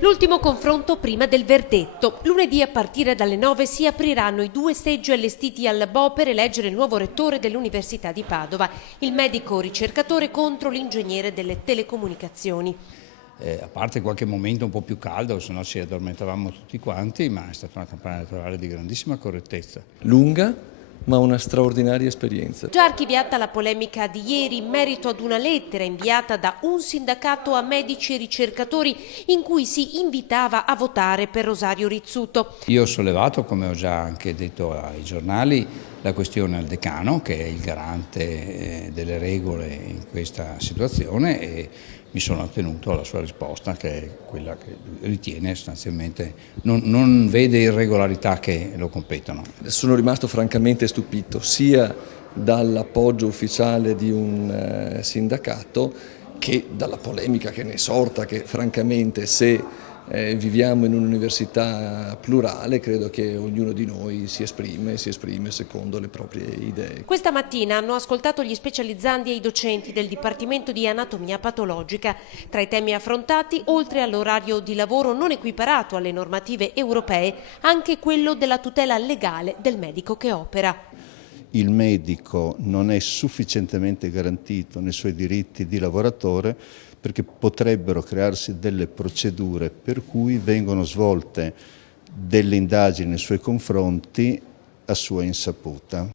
L'ultimo confronto prima del verdetto. Lunedì a partire dalle 9 si apriranno i 2 seggi allestiti al BO per eleggere il nuovo rettore dell'Università di Padova, il medico ricercatore contro l'ingegnere delle telecomunicazioni. A parte qualche momento un po' più caldo, se no ci addormentavamo tutti quanti, ma è stata una campagna elettorale di grandissima correttezza. Lunga, ma una straordinaria esperienza. Già archiviata la polemica di ieri in merito ad una lettera inviata da un sindacato a medici e ricercatori in cui si invitava a votare per Rosario Rizzuto. Io ho sollevato, come ho già anche detto ai giornali, la questione al decano, che è il garante delle regole in questa situazione, e mi sono attenuto alla sua risposta, che è quella che ritiene sostanzialmente non vede irregolarità che lo competono. Sono rimasto francamente stupito sia dall'appoggio ufficiale di un sindacato che dalla polemica che ne è sorta, che francamente se viviamo in un'università plurale credo che ognuno di noi si esprime secondo le proprie idee. Questa mattina hanno ascoltato gli specializzandi e i docenti del Dipartimento di Anatomia Patologica. Tra i temi affrontati, oltre all'orario di lavoro non equiparato alle normative europee, anche quello della tutela legale del medico che opera. Il medico non è sufficientemente garantito nei suoi diritti di lavoratore perché potrebbero crearsi delle procedure per cui vengono svolte delle indagini nei suoi confronti a sua insaputa.